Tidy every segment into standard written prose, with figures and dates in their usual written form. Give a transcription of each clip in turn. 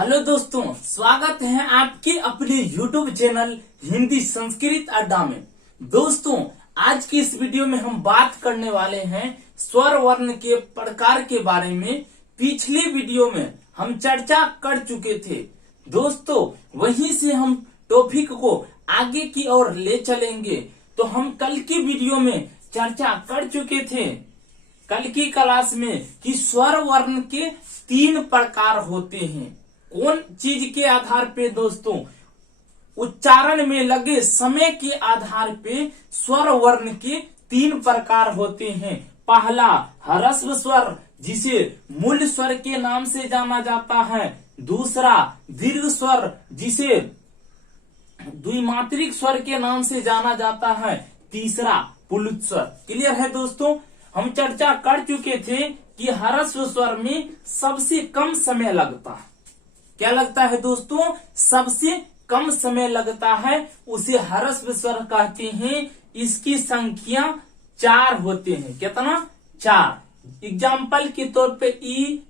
Hello दोस्तों, स्वागत है आपके अपने YouTube चैनल हिंदी संस्कृत अड्डा में। दोस्तों, आज की इस वीडियो में हम बात करने वाले हैं स्वर वर्ण के प्रकार के बारे में। पिछले वीडियो में हम चर्चा कर चुके थे दोस्तों, वहीं से हम टॉपिक को आगे की ओर ले चलेंगे। तो हम कल की वीडियो में चर्चा कर चुके थे कल की क्लास में कि स्वर वर्ण के 3 प्रकार होते हैं। कौन चीज के आधार पे दोस्तों? उच्चारण में लगे समय के आधार पे स्वर वर्ण के 3 प्रकार होते हैं। पहला ह्रस्व स्वर, जिसे मूल स्वर के नाम से जाना जाता है। दूसरा दीर्घ स्वर, जिसे द्विमात्रिक स्वर के नाम से जाना जाता है। तीसरा पुल्लित स्वर। क्लियर है दोस्तों? हम चर्चा कर चुके थे कि ह्रस्व स्वर में सबसे कम समय लगता है। क्या लगता है दोस्तों? सबसे कम समय लगता है, उसे ह्रस्व स्वर कहते हैं। इसकी संख्या 4 होते हैं। कितना? 4। एग्जाम्पल के तौर पे ई,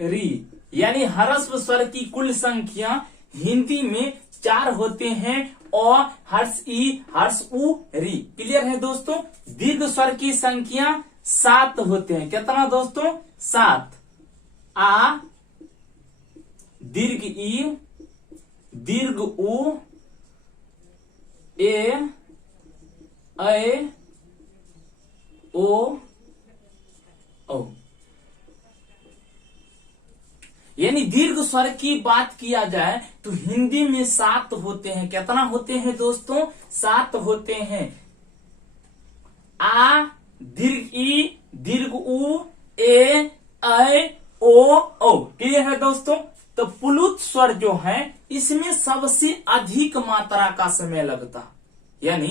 री, यानी ह्रस्व स्वर की कुल संख्या हिंदी में 4 होते हैं। और हर्ष ई, हर्ष उ, री। क्लियर है दोस्तों? दीर्घ स्वर की संख्या 7 होते हैं। कितना दोस्तों? 7। आ, दीर्घ ई, दीर्घ उ, ए, ऐ, ओ, औ। यानी दीर्घ स्वर की बात किया जाए तो हिंदी में 7 होते हैं। कितना होते हैं दोस्तों? 7 होते हैं। आ, दीर्घ ई, दीर्घ उ, ए, ऐ, ओ, औ। क्लियर है दोस्तों? तो पुल्लित स्वर जो है, इसमें सबसे अधिक मात्रा का समय लगता, यानी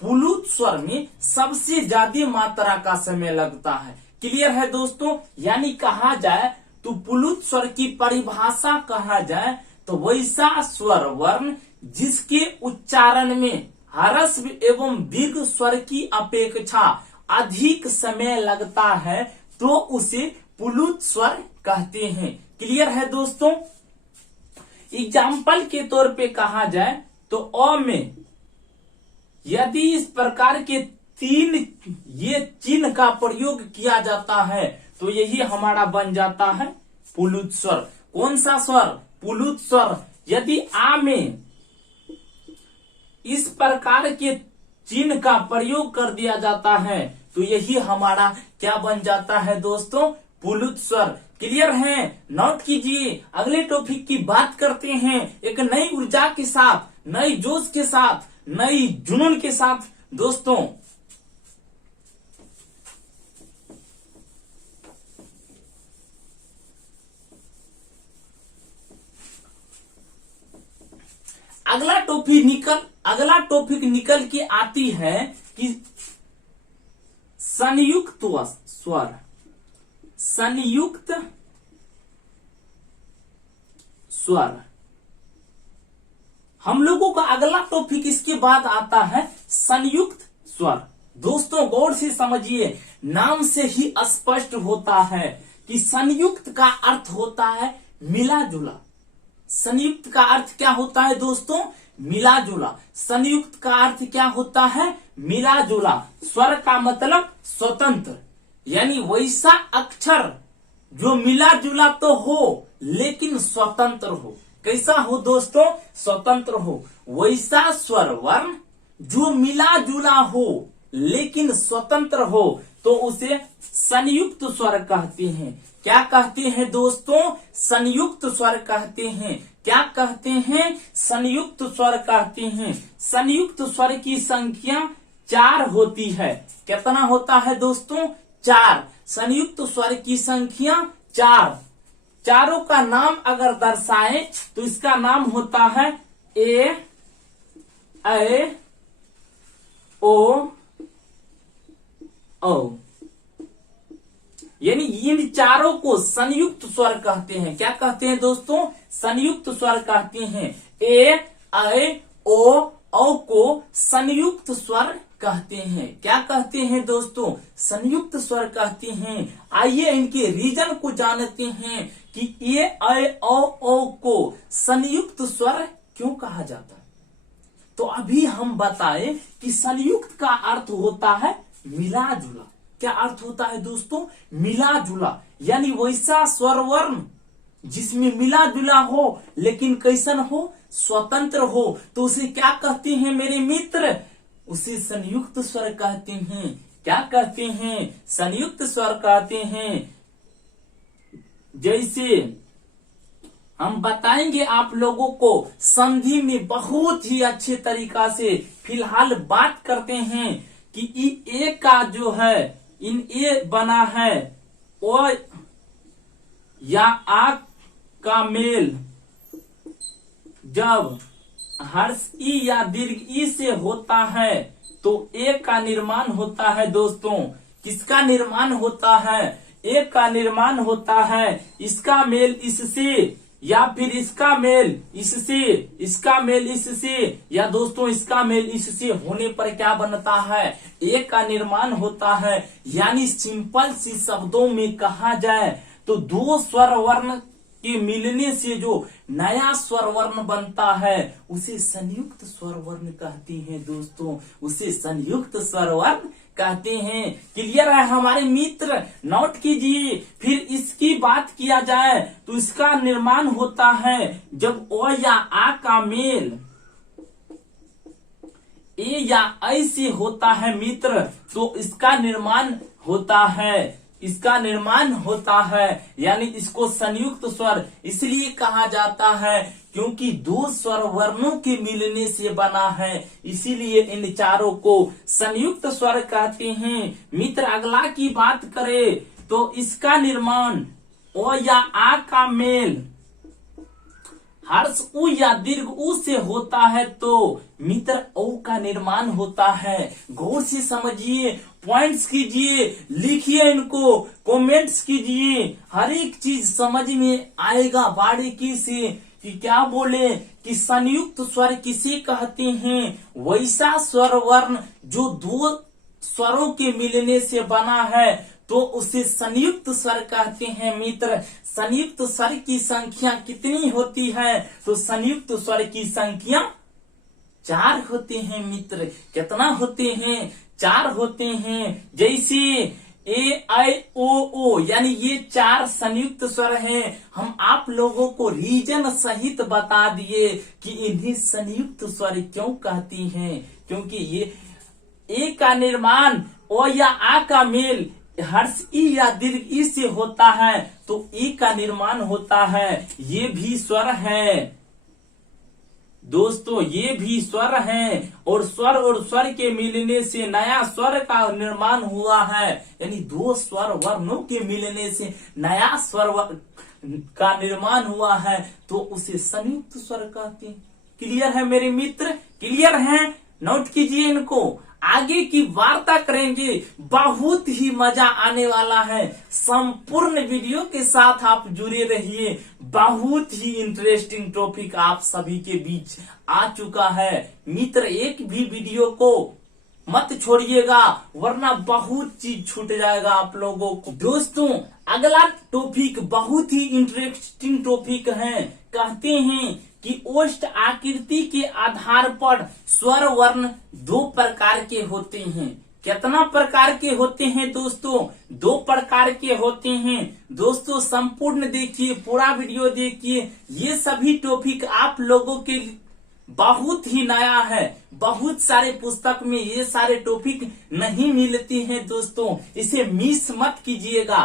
पुल्लित स्वर में सबसे ज्यादा मात्रा का समय लगता है। क्लियर है दोस्तों? यानी कहा जाए तो पुल्लित स्वर की परिभाषा कहा जाए तो वैसा स्वर वर्ण जिसके उच्चारण में ह्रस्व एवं दीर्घ स्वर की अपेक्षा अधिक समय लगता है तो उसे पुल्लित स्वर कहते हैं। क्लियर है दोस्तों? एग्जाम्पल के तौर पे कहा जाए तो अ में यदि इस प्रकार के 3 ये चिन्ह का प्रयोग किया जाता है तो यही हमारा बन जाता है पुल्लित स्वर। कौन सा स्वर? पुल्लित स्वर। यदि आ में इस प्रकार के चिन्ह का प्रयोग कर दिया जाता है तो यही हमारा क्या बन जाता है दोस्तों? पुल्लित स्वर। क्लियर है? नोट कीजिए। अगले टॉपिक की बात करते हैं एक नई ऊर्जा के साथ, नई जोश के साथ, नई जुनून के साथ दोस्तों। अगला टॉपिक निकल के आती है कि संयुक्त स्वर। संयुक्त स्वर हम लोगों का अगला टॉपिक इसके बाद आता है संयुक्त स्वर। दोस्तों गौर से समझिए, नाम से ही स्पष्ट होता है कि संयुक्त का अर्थ होता है मिला जुला। संयुक्त का अर्थ क्या होता है दोस्तों? मिला जुला। संयुक्त का अर्थ क्या होता है? मिला जुला। स्वर का मतलब स्वतंत्र, यानी वैसा अक्षर जो मिला जुला तो हो लेकिन स्वतंत्र हो। कैसा हो दोस्तों? स्वतंत्र हो। वैसा स्वर वर्ण जो मिला जुला हो लेकिन स्वतंत्र हो तो उसे संयुक्त स्वर कहते हैं। क्या कहते हैं दोस्तों? संयुक्त स्वर कहते हैं। क्या कहते हैं? संयुक्त स्वर कहते हैं। संयुक्त स्वर की संख्या 4 होती है। कितना होता है दोस्तों? 4। संयुक्त स्वर की संख्या 4। चारों का नाम अगर दर्शाए तो इसका नाम होता है ए, ऐ, ओ, औ। यानी इन चारों को संयुक्त स्वर कहते हैं। क्या कहते हैं दोस्तों? संयुक्त स्वर कहते हैं। ए, ऐ, ओ, औ को संयुक्त स्वर कहते हैं। क्या कहते हैं दोस्तों? संयुक्त स्वर कहते हैं। आइए इनके रीजन को जानते हैं कि ए ऐ औ ओ को संयुक्त स्वर क्यों कहा जाता है। तो अभी हम बताए कि संयुक्त का अर्थ होता है मिला जुला। क्या अर्थ होता है दोस्तों? मिला जुला, यानी वैसा स्वर वर्ण जिसमें मिला जुला हो लेकिन कैसन हो? स्वतंत्र हो। तो उसे क्या कहते हैं मेरे मित्र? उसे संयुक्त स्वर कहते हैं। क्या कहते हैं? संयुक्त स्वर कहते हैं। जैसे हम बताएंगे आप लोगों को संधि में बहुत ही अच्छे तरीका से। फिलहाल बात करते हैं कि ए का जो है इन ए बना है ओ या आ का मेल जब हर्ष ई या दीर्घ ई से होता है तो ए का निर्माण होता है। दोस्तों किसका निर्माण होता है? ए का निर्माण होता है। इसका मेल इससे या फिर इसका मेल इससे, इसका मेल इससे या दोस्तों इसका मेल इससे होने पर क्या बनता है? ए का निर्माण होता है। यानी सिंपल सी शब्दों में कहा जाए तो दो स्वर वर्ण के मिलने से जो नया स्वर वर्ण बनता है उसे संयुक्त स्वर वर्ण कहते हैं। दोस्तों उसे संयुक्त स्वर वर्ण कहते हैं। क्लियर है हमारे मित्र? नोट कीजिए। फिर इसकी बात किया जाए तो इसका निर्माण होता है जब ओ या आ का मेल ए या ऐ से होता है मित्र, तो इसका निर्माण होता है। इसका निर्माण होता है यानी इसको संयुक्त स्वर इसलिए कहा जाता है क्योंकि दो स्वर वर्णों के मिलने से बना है, इसीलिए इन चारों को संयुक्त स्वर कहते हैं। मित्र अगला की बात करें तो इसका निर्माण ओ या आ का मेल हर्ष उ या दीर्घ उ से होता है तो मित्र ओ का निर्माण होता है। गौर से समझिए, पॉइंट्स कीजिए, लिखिए, इनको कमेंट्स कीजिए। हर एक चीज समझ में आएगा बारीकी से कि क्या बोले कि संयुक्त स्वर किसे कहते हैं? वैसा स्वर वर्ण जो दो स्वरों के मिलने से बना है तो उसे संयुक्त स्वर कहते हैं। मित्र संयुक्त स्वर की संख्या कितनी होती है? तो संयुक्त स्वर की संख्या 4 होते हैं। मित्र कितना होते हैं? 4 होते हैं। जैसे ए ऐ ओ ओ यानी ये 4 संयुक्त स्वर हैं। हम आप लोगों को रीजन सहित बता दिए कि इन्हें संयुक्त स्वर क्यों कहती हैं, क्योंकि ये ए का निर्माण ओ या आ का मेल हर्ष ई या दीर्घ ई से होता है तो ई का निर्माण होता है। ये भी स्वर है दोस्तों, ये भी स्वर है और स्वर के मिलने से नया स्वर का निर्माण हुआ है। यानी दो स्वर वर्णों के मिलने से नया स्वर का निर्माण हुआ है तो उसे संयुक्त स्वर कहते हैं। क्लियर है मेरे मित्र? क्लियर है? नोट कीजिए इनको। आगे की वार्ता करेंगे, बहुत ही मजा आने वाला है। संपूर्ण वीडियो के साथ आप जुड़े रहिए। बहुत ही इंटरेस्टिंग टॉपिक आप सभी के बीच आ चुका है। मित्र एक भी वीडियो को मत छोड़िएगा वरना बहुत चीज छूट जाएगा आप लोगों को। दोस्तों अगला टॉपिक बहुत ही इंटरेस्टिंग टॉपिक है। कहते हैं कि ओष्ठ आकृति के आधार पर स्वर वर्ण 2 प्रकार के होते हैं। कितना प्रकार के होते हैं दोस्तों? 2 प्रकार के होते हैं। दोस्तों संपूर्ण देखिए, पूरा वीडियो देखिए। ये सभी टॉपिक आप लोगों के बहुत ही नया है। बहुत सारे पुस्तक में ये सारे टॉपिक नहीं मिलते हैं दोस्तों, इसे मिस मत कीजिएगा।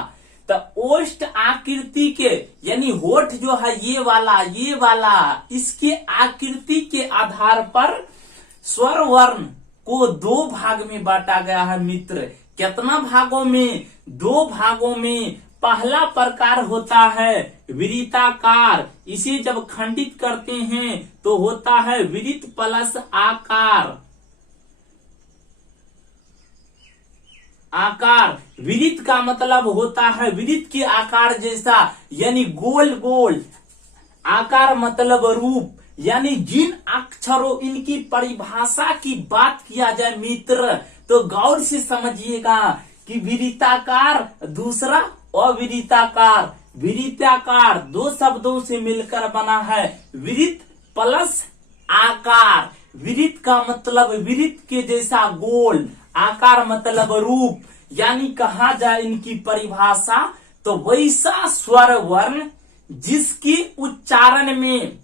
तो ओष्ठ आकृति के यानी होठ जो है ये वाला इसके आकृति के आधार पर स्वर वर्ण को 2 भाग में बांटा गया है। मित्र कितना भागों में? 2 भागों में। पहला प्रकार होता है विरिताकार। इसे जब खंडित करते हैं तो होता है विरित प्लस आकार। आकार विरित का मतलब होता है विरित के आकार जैसा, यानी गोल गोल। आकार मतलब रूप, यानी जिन अक्षरों इनकी परिभाषा की बात किया जाए मित्र, तो गौर से समझिएगा कि विरिताकार दूसरा अविरिताकार। विरिताकार दो शब्दों से मिलकर बना है, विरित प्लस आकार। विरित का मतलब विरित के जैसा गोल, आकार मतलब रूप। यानी कहा जाए इनकी परिभाषा तो वैसा स्वर वर्ण जिसकी उच्चारण में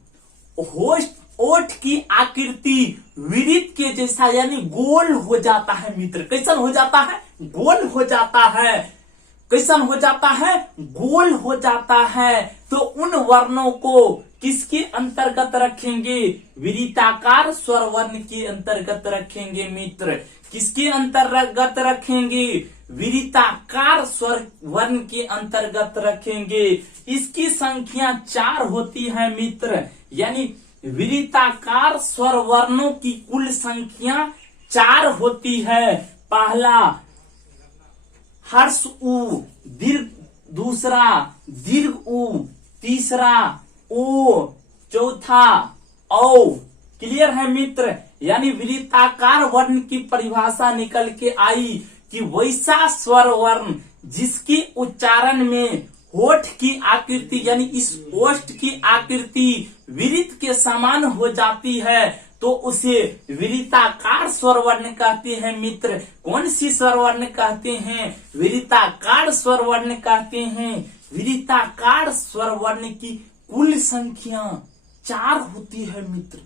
ओठ की आकृति विरित के जैसा यानी गोल हो जाता है मित्र। कैसन हो जाता है? गोल हो जाता है। कैसन हो जाता है? गोल हो जाता है। तो उन वर्णों को किसके अंतर्गत रखेंगे? विरिताकार स्वर वर्ण के अंतर्गत रखेंगे मित्र। किसके अंतर्गत रखेंगे? विरिताकार स्वर वर्ण के अंतर्गत रखेंगे। इसकी संख्या 4 होती है मित्र। यानी विरिताकार स्वर वर्णों की कुल संख्या 4 होती है। पहला हर्ष उ, दीर्घ दूसरा दीर्घ उ, तीसरा ओ, चौथा औ। क्लियर है मित्र? यानी विरिताकार वर्ण की परिभाषा निकल के आई कि वैसा स्वर वर्ण जिसकी उच्चारण में होठ की आकृति यानी इस ओष्ठ की आकृति विरित के समान हो जाती है, तो उसे विरिताकार स्वर वर्ण कहते हैं मित्र। कौन सी स्वर वर्ण कहते हैं? विरिताकार स्वर वर्ण कहते हैं। विरिताकार स्वर वर्ण की कुल संख्या 4 होती है मित्र।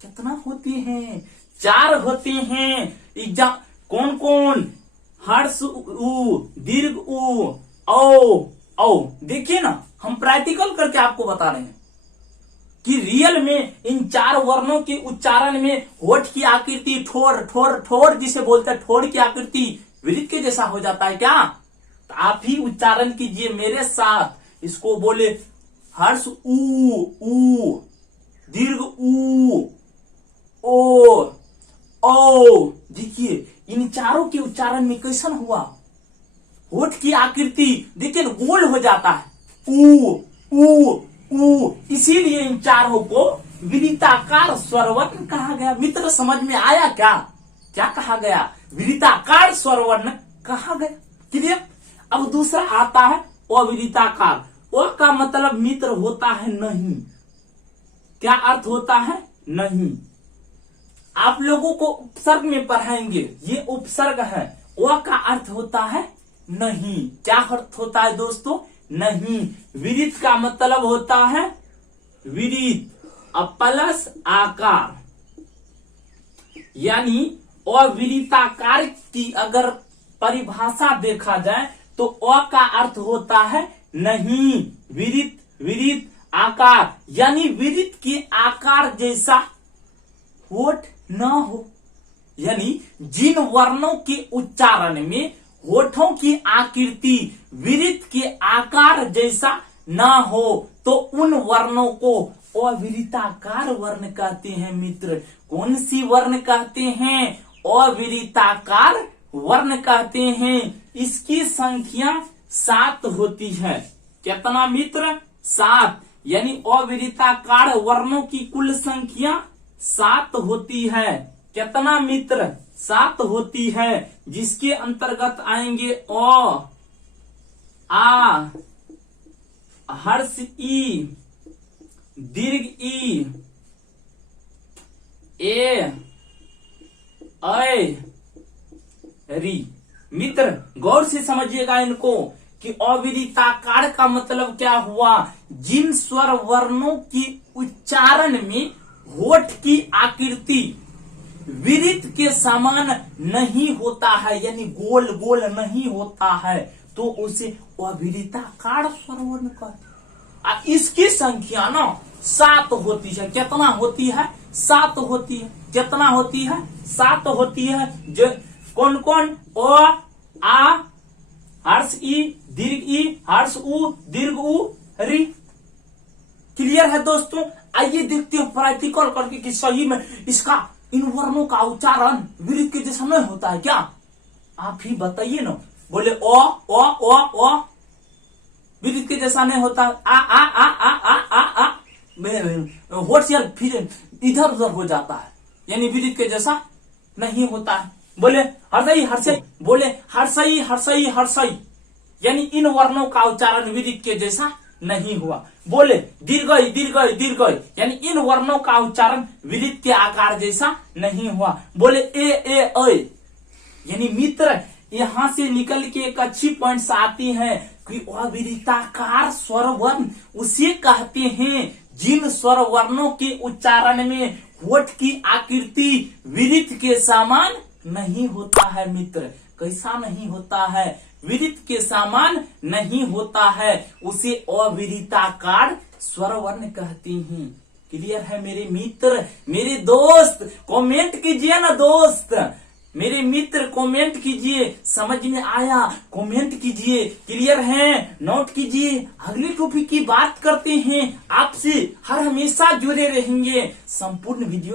कितना होती है? 4 होते हैं। एग्जाम कौन कौन? हर्ष उ, दीर्घ उ, औ। देखिए ना, हम प्रैक्टिकल करके आपको बता रहे हैं कि रियल में इन 4 वर्णों के उच्चारण में होठ की आकृति ठोर जिसे बोलते हैं, ठोर की आकृति विरित के जैसा हो जाता है क्या? तो आप ही उच्चारण कीजिए मेरे साथ। इसको बोले हर्ष उ, दीर्घ उ, ओ। देखिए इन चारों के उच्चारण में कैसन हुआ? होठ की आकृति देखिए गोल हो जाता है, ऊ। इसीलिए इन चारों को विरिताकार स्वर वर्ण कहा गया। मित्र समझ में आया क्या? क्या कहा गया? विरिताकार स्वर वर्ण कहा गया। क्लियर? अब दूसरा आता है अविरिताकार। अ का मतलब मित्र होता है नहीं। क्या अर्थ होता है? नहीं। आप लोगों को उपसर्ग में पढ़ाएंगे, ये उपसर्ग है। अ का अर्थ होता है नहीं। क्या अर्थ होता है दोस्तों? नहीं। विरित का मतलब होता है विरित प्लस आकार। यानी अविरिताकार की अगर परिभाषा देखा जाए तो अ का अर्थ होता है नहीं। विरित आकार यानी विरित के आकार जैसा होठ न हो। यानी जिन वर्णों के उच्चारण में होठों की आकृति विरित के आकार जैसा ना हो तो उन वर्णों को अविरिताकार वर्ण कहते हैं मित्र। कौन सी वर्ण कहते हैं? अविरिताकार वर्ण कहते हैं। इसकी संख्या 7 होती है। कितना मित्र? 7। यानी अविरिताकार वर्णों की कुल संख्या 7 होती है। कितना मित्र? 7 होती है। जिसके अंतर्गत आएंगे अ, आ, हर्ष ई, दीर्घ ई, ए, ऐ, री। मित्र गौर से समझिएगा इनको कि अविरिताकार का मतलब क्या हुआ? जिन स्वर वर्णों की उच्चारण में होठ की आकृति विरित के समान नहीं होता है, यानी गोल गोल नहीं होता है, तो उसे अविरिताकार स्वर वर्ण कहते हैं। इसकी संख्या ना 7 होती है। कितना होती है? 7 होती है। कितना होती है? 7 होती है। जो कौन कौन? अ, आ, हर्ष ई, दीर्घ ई, हर्ष उ, दीर्घ उ, री। क्लियर है दोस्तों? आइए देखते हैं प्रैक्टिकल करके कि सही में इसका इन वर्णों का उच्चारण विरित के जैसा नहीं होता है क्या? आप ही बताइए ना। बोले ओ विरित के जैसा नहीं होता। आ आ आ आ आ आ आ होशियार फिर इधर उधर हो जाता है, यानी विदित के जैसा नहीं होता है। बोले हर्षई हर्षई, बोले हर्षई हर्षई हर्षई, यानी इन वर्णों का उच्चारण विदित के जैसा नहीं हुआ। बोले दीर्घई दीर्घई दीर्घई, यानी इन वर्णों का उच्चारण विदित के आकार जैसा नहीं हुआ। बोले ए, यानी मित्र यहां से निकल के एक अच्छी पॉइंट्स आती है कि अविदिताकार स्वर वर्ण उसे कहते हैं जिन स्वर वर्णों के उच्चारण में होठ की आकृति विदित के समान नहीं होता है। मित्र कैसा नहीं होता है? विदित के समान नहीं होता है, उसे अविदिताकार स्वर वर्ण कहते हैं। क्लियर है मेरे मित्र? मेरे दोस्त कमेंट कीजिए ना दोस्त, मेरे मित्र कमेंट कीजिए, समझ में आया कमेंट कीजिए। क्लियर है? नोट कीजिए। अगले टॉपिक की बात करते हैं, आपसे हर हमेशा जुड़े रहेंगे। संपूर्ण वीडियो